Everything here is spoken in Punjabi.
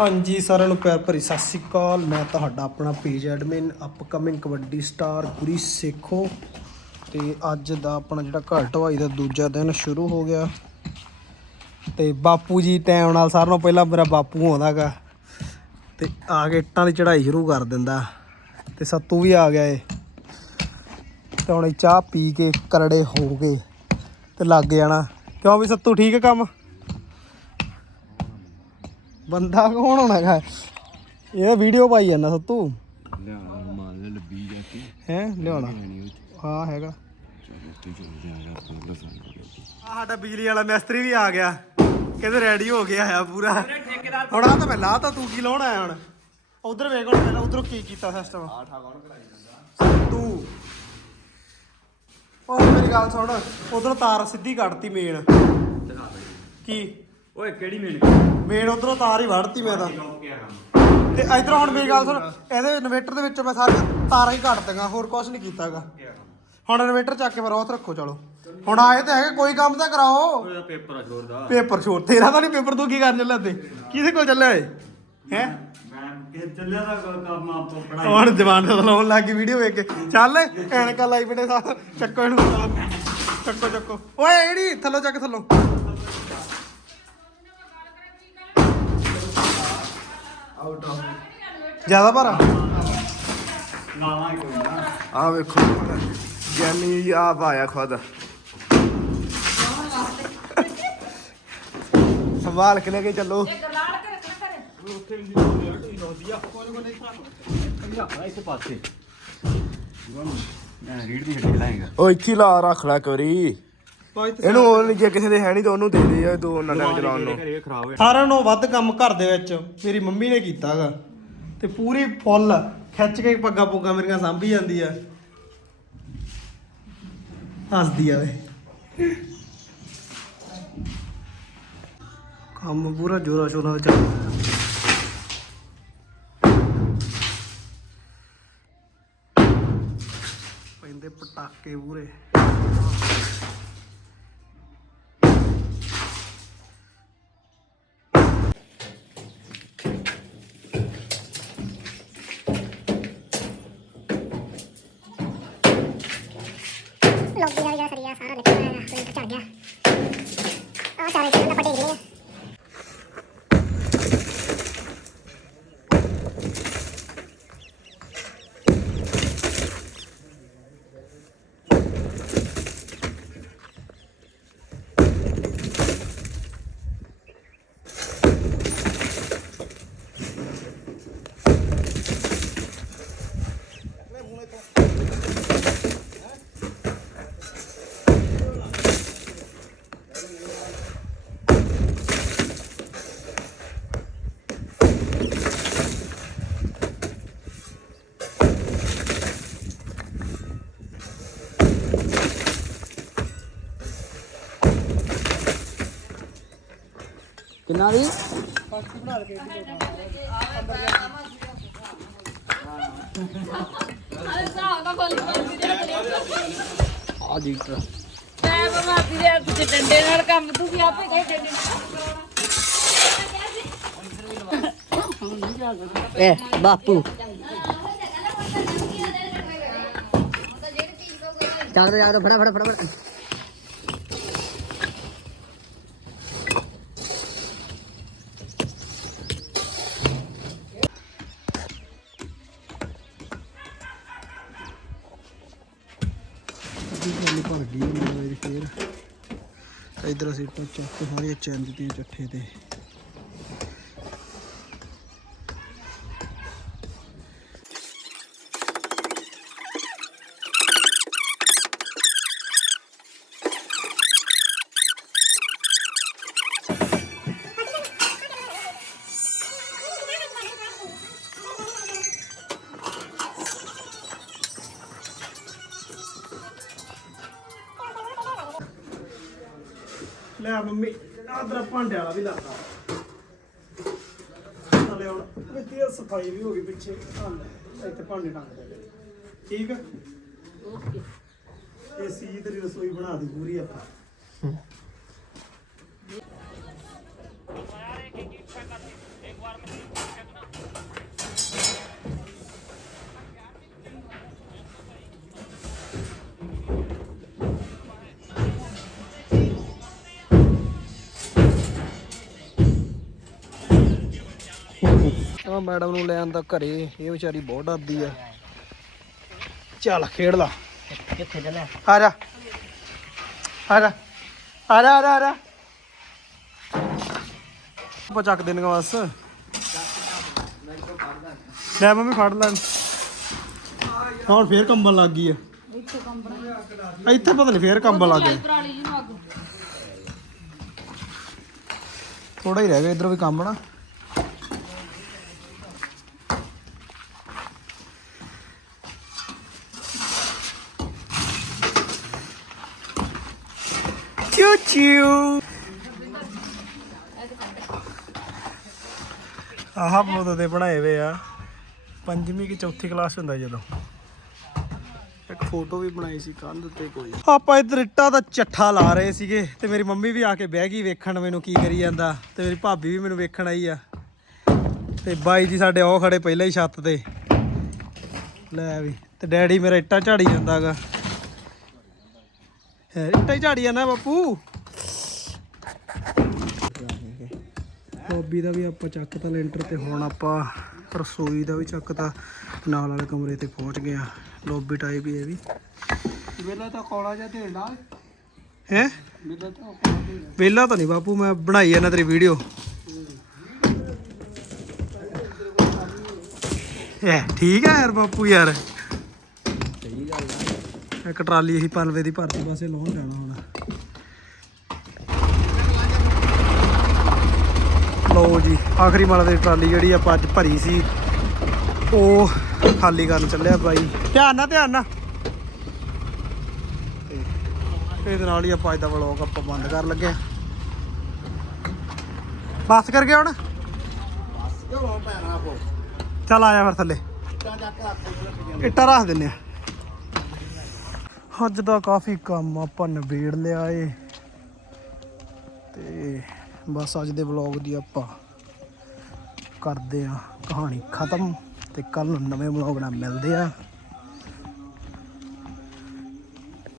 ਹਾਂਜੀ ਸਾਰਿਆਂ ਨੂੰ ਪਿਆਰ ਭਰੀ ਸਤਿ ਸ਼੍ਰੀ ਅਕਾਲ। ਮੈਂ ਤੁਹਾਡਾ ਆਪਣਾ page admin upcoming kabaddi star Guri Sekho. ਤੇ ਅੱਜ ਦਾ ਆਪਣਾ ਜਿਹੜਾ ਘਰ ਢਵਾਈ ਦਾ ਦੂਜਾ ਦਿਨ ਸ਼ੁਰੂ ਹੋ ਗਿਆ। ਤੇ ਬਾਪੂ ਜੀ ਟਾਈਮ ਨਾਲ ਸਾਰਿਆਂ ਨੂੰ ਪਹਿਲਾਂ ਮੇਰਾ ਬਾਪੂ ਆਉਂਦਾਗਾ। ਤੇ ਆ ਕੇ ਇੱਟਾਂ ਦੀ ਚੜ੍ਹਾਈ ਸ਼ੁਰੂ ਕਰ ਦਿੰਦਾ। ਤੇ ਸੱਤੂ ਵੀ ਆ ਗਿਆ ਏ। ਤੇ ਹੁਣ ਚਾਹ ਪੀ ਕੇ ਕਰੜੇ ਹੋ ਗਏ। ਤੇ ਲੱਗ ਜਾਣਾ। ਕਿਉਂ ਵੀ ਸੱਤੂ, ਠੀਕ ਹੈ ਕੰਮ? ਬੰਦਾ ਕੌਣ ਹੋਣਾ ਹੈ ਇਹ ਵੀਡੀਓ ਪਾਈ ਜਾਂਦਾ ਸੱਤੂ। ਲਿਆਣਾ ਮਾਲ ਲੱਭੀ ਜਾ ਕੇ। ਹੈ? ਲਿਆਉਣਾ। ਹਾਂ ਹੈਗਾ। ਆ ਸਾਡਾ ਬਿਜਲੀ ਵਾਲਾ ਮਿਸਤਰੀ ਵੀ ਆ ਗਿਆ। ਕਹਿੰਦੇ ਰੈਡੀ ਹੋ ਗਿਆ ਆ ਪੂਰਾ। ਹੁਣ ਆ ਤਾਂ ਮੈਂ ਲਾਤਾ ਤੂੰ ਕੀ ਲਾਉਣ ਆਇਆ ਹੁਣ? ਉਧਰ ਵੇਖ ਹੁਣ ਪਹਿਲਾਂ ਉਧਰੋਂ ਕੀ ਕੀਤਾ ਸਿਸਟਮ ਆਠਾ ਕੌਣ ਕਰਾਈ ਜਾਂਦਾ? ਤੂੰ ਉਹ ਮੇਰੀ ਗੱਲ ਸੁਣ ਉਧਰੋਂ ਤਾਰ ਸਿੱਧੀ ਕੱਢਤੀ ਮੇਨ ਕੀ? ਓਏ ਕਿਹੜੀ ਮੇਨ ਮੇਨ ਉਧਰੋਂ ਤਾਰ ਹੀ ਵੜਤੀ ਮੈਂ ਤਾਂ। ਤੇ ਇਧਰੋਂ ਹੁਣ ਮੇਰੀ ਗੱਲ ਸੁਣ ਇਹਦੇ ਇਨਵੇਟਰ ਦੇ ਵਿੱਚੋਂ ਮੈਂ ਸਾਰੀਆਂ ਤਾਰਾਂ ਹੀ ਕੱਟ ਦਿੰਗਾ ਹੋਰ ਕੁਝ ਨਹੀਂ ਕੀਤਾਗਾ ਹੁਣ ਇਨਵੇਟਰ ਚੱਕ ਕੇ ਫਿਰ ਉੱਥੇ ਰੱਖੋ ਚਲੋ। ਹੁਣ ਆਏ ਤੇ ਹੈਗੇ ਕੋਈ ਕੰਮ ਤਾਂ ਕਰਾਓ। ਉਹਦਾ ਪੇਪਰ ਆ ਦਾ। ਪੇਪਰ ਤੇਰਾ ਤਾਂ ਨਹੀਂ ਪੇਪਰ ਤੂੰ ਕੀ ਕਰਨ ਚੱਲਿਆ ਤੇ ਕਿਹਦੇ ਕੋਲ ਚੱਲਿਆ ਏ ਹੈ? ਮੈਂ ਚੱਲਿਆ ਦਾ ਕੰਮ ਆਪੋ ਪੜਾਈ ਹੁਣ ਜਵਾਨ ਦਾ ਲਾਉਣ ਲੱਗ ਗਈ ਵੀਡੀਓ ਵੇਖ ਕੇ। ਚੱਲ ਐਨਕਾਂ ਲਾਈ ਬੜੇ ਸਾ ਚੱਕੋ ਇਹਨੂੰ। ਚੱਕੋ ਚੱਕੋ। ਓਏ ਇਹੜੀ ਥੱਲੋਂ ਚੱਕ ਥੱਲੋਂ। ਜ਼ਿਆਦਾ ਭਾਰਾ? ਨਾਵਾ ਕੋਈ ਨਾ ਆ ਵੇਖੋ ਗਿਆਨੀ ਆਪ ਆਇਆ ਖੁਦ। ਸੰਭਾਲ ਕੇ ਲੈ ਕੇ ਚੱਲੋ। ਇੱਥੇ ਪਾਸੇ। ਮੈਂ ਰੀੜ ਦੀ ਹੱਡੀ ਲਾਏਗਾ। ਉਹ ਇੱਥੇ ਹੀ ਲਾ ਰੱਖ ਲੈ ਕਰੀ ਇਹਨੂੰ ਉਹ ਨੀ- ਜੇ ਕਿਸੇ ਦੇ ਹੈ ਨਹੀਂ ਤਾਂ ਉਹਨੂੰ ਦੇ ਦੇ ਯਾਰ ਦੋ ਉਹਨਾਂ ਟਾਈਮ ਚਲਾਉਣ ਨੂੰ। ਘਰੇ ਖਰਾਬ ਹੋਇਆ ਸਾਰਿਆਂ ਨੂੰ ਵੱਧ ਕੰਮ ਘਰ ਦੇ ਵਿੱਚ ਮੇਰੀ ਮੰਮੀ ਨੇ ਕੀਤਾਗਾ। ਤੇ ਪੂਰੀ ਫੁੱਲ ਖਿੱਚ ਕੇ ਪੱਗਾਂ ਪੁੱਗਾਂ ਮੇਰੀਆਂ ਸਾਂਭੀ ਜਾਂਦੀ ਆ। ਹੱਸਦੀ ਆ ਵੇ। ਕੰਮ ਪੂਰਾ ਜੋਰਾ ਸ਼ੋਰਾ ਤੇ ਚੱਲਦਾ। ਪੈਂਦੇ ਪਟਾਕੇ ਪੂਰੇ। ਲੋਕੀ ਦਾ ਜਿਹੜਾ ਸਰੀਆ ਸਾਰਾ ਨਿਕਲ ਆਇਆ ਲੈਂਟਰ ਚੜ ਗਿਆ। ਆ ਚਾਰੇ ਚੰਨ ਪਟੇ ਗਏ ਕਿੰਨਾ ਦੀ। ਆ ਜੀ। ਮੈਂ ਬਮਾਤੀ ਦੇ ਹੱਥ ਚ ਡੰਡੇ ਨਾਲ ਕੰਮ ਤੂੰ ਵੀ ਆਪੇ ਕਹੇ ਡੰਡੇ। ਏ ਬਾਪੂ। ਚੱਲ ਜਾ ਫੜਾ ਫੜਾ ਫੜਾ ਫੜਾ ਗੱਲ ਭਰ ਗਈ ਹੈ ਮੇਰੀ ਫੇਰ ਇਧਰ ਅਸੀਂ ਚੱਕ ਸਾਰੀਆਂ ਚੰਦ ਦੀਆਂ ਚੱਠੇ ਤੇ। ਲੈ ਮੰਮੀ ਆਦਰ ਭਾਂਡੇ ਵਾਲਾ ਵੀ ਲਾਤਾ ਨਾਲੇ ਹੁਣ ਵਿੱਤੀ ਸਫ਼ਾਈ ਵੀ ਹੋ ਗਈ ਪਿੱਛੇ। ਲੈ, ਇੱਥੇ ਭਾਂਡੇ ਟੰਗ ਦੇ ਠੀਕ ਹੈ ਓਕੇ। ਏਸੀ ਜੀ ਤੇਰੀ ਰਸੋਈ ਬਣਾ ਦੀ ਪੂਰੀ ਆਪਾਂ। ਆ ਮੈਡਮ ਨੂੰ ਲੈ ਆਂਦਾ ਘਰੇ ਇਹ ਵਿਚਾਰੀ ਬਹੁਤ ਡਰਦੀ ਆ। ਚੱਲ ਖੇਡ ਲਾ। ਕਿੱਥੇ ਚੱਲਿਆ? ਆ ਜਾ। ਆ ਜਾ। ਆ ਜਾ ਆ ਜਾ ਆ ਜਾ। ਆਪਾਂ ਚੱਕ ਦੇਣਗੇ ਬਸ। ਲੈ ਮੰਮੀ ਫੜ ਲੈਣ। ਹੁਣ ਫੇਰ ਕੰਬਲ ਲੱਗ ਗਈ ਆ। ਇੱਥੇ ਪਤਾ ਨਹੀਂ ਫੇਰ ਕੰਬਲ ਲੱਗ ਅੱਗ ਥੋੜਾ ਹੀ ਰਹਿ ਗਿਆ ਇਧਰੋਂ ਵੀ ਕੰਮ ਨਾ ਚੂ ਚੂ ਆਹ ਬੋਦ ਦੇ ਬਣਾਏ ਵੇ ਆ। ਪੰਜਵੀਂ ਕਿ ਚੌਥੀ ਕਲਾਸ ਹੁੰਦਾ ਜਦੋਂ। ਇੱਕ ਫੋਟੋ ਵੀ ਬਣਾਈ ਸੀ ਕੰਧ ਤੇ ਕੋਈ। ਆਪਾਂ ਇੱਧਰ ਇੱਟਾਂ ਦਾ ਚੱਠਾ ਲਾ ਰਹੇ ਸੀਗੇ ਤੇ ਮੇਰੀ ਮੰਮੀ ਵੀ ਆ ਕੇ ਬਹਿ ਗਈ ਵੇਖਣ ਮੈਨੂੰ ਕੀ ਕਰੀ ਜਾਂਦਾ ਤੇ ਮੇਰੀ ਭਾਬੀ ਵੀ ਮੈਨੂੰ ਵੇਖਣ ਆਈ ਆ। ਤੇ ਬਾਈ ਜੀ ਸਾਡੇ ਉਹ ਖੜੇ ਪਹਿਲਾਂ ਹੀ ਛੱਤ ਤੇ। ਲੈ ਵੀ ਤੇ ਡੈਡੀ ਮੇਰਾ ਇੱਟਾਂ ਝਾੜੀ ਜਾਂਦਾਗਾ। ਹੈ ਇੱਟਾਂ ਹੀ ਝਾੜੀ ਜਾਂਦਾ ਬਾਪੂ। ਲੌਬੀ ਦਾ ਵੀ ਆਪਾਂ ਚੱਕਤਾ ਲੈਂਟਰ ਤੇ ਹੁਣ ਆਪਾਂ ਰਸੋਈ ਦਾ ਵੀ ਚੱਕਤਾ ਨਾਲ ਵਾਲੇ ਕਮਰੇ ਤੇ ਪਹੁੰਚ ਗਏ ਆ ਲੌਬੀ ਟਾਈਪ ਹੀ ਇਹ ਵੀ। ਵੇਲਾ ਤਾਂ ਕੋਲਾ ਜਾਂ ਢੇੜ ਨਾਲ ਹੈ? ਵੇਲਾ ਤਾਂ ਨਹੀਂ ਬਾਪੂ ਮੈਂ ਬਣਾਈ ਆ ਨਾ ਤੇਰੀ ਵੀਡੀਓ ਐ ਠੀਕ ਆ ਯਾਰ ਬਾਪੂ ਯਾਰ। ਇੱਕ ਟਰਾਲੀ ਇਹੀ ਪਲਵੇ ਦੀ ਭਰਤੀ ਪਾਸੇ ਲਾਉਣ ਜਾਣਾ ਹੁਣ। ਲਓ ਜੀ, ਆਖਰੀ ਮਾਲਾ ਦੀ ਟਰਾਲੀ ਜਿਹੜੀ ਆਪਾਂ ਅੱਜ ਭਰੀ ਸੀ, ਉਹ ਖਾਲੀ ਕਰਨ ਚੱਲਿਆ ਬਾਈ। ਧਿਆਨ ਨਾਲ ਧਿਆਨ ਨਾਲ। ਇਹਦੇ ਨਾਲ ਹੀ ਆਪਾਂ ਅੱਜ ਦਾ ਵਲੌਗ ਆਪਾਂ ਬੰਦ ਕਰਨ ਲੱਗੇ ਬਸ ਕਰ ਗਿਆ ਹੁਣ? ਚੱਲ ਆ ਜਾ ਫਿਰ ਥੱਲੇ। ਇੱਟਾਂ ਰੱਖ ਦਿੰਨੇ ਆ ਅੱਜ ਦਾ ਕਾਫੀ ਕੰਮ ਆਪਾਂ ਨਿਬੇੜ ਲਿਆ ਏ। ਤੇ ਬਸ ਅੱਜ ਦੇ ਵਲੌਗ ਦੀ ਆਪਾਂ ਕਰਦੇ ਆ ਕਹਾਣੀ ਖਤਮ ਤੇ ਕੱਲ ਨੂੰ ਨਵੇਂ ਵਲੌਗ ਨਾਲ ਮਿਲਦੇ ਆ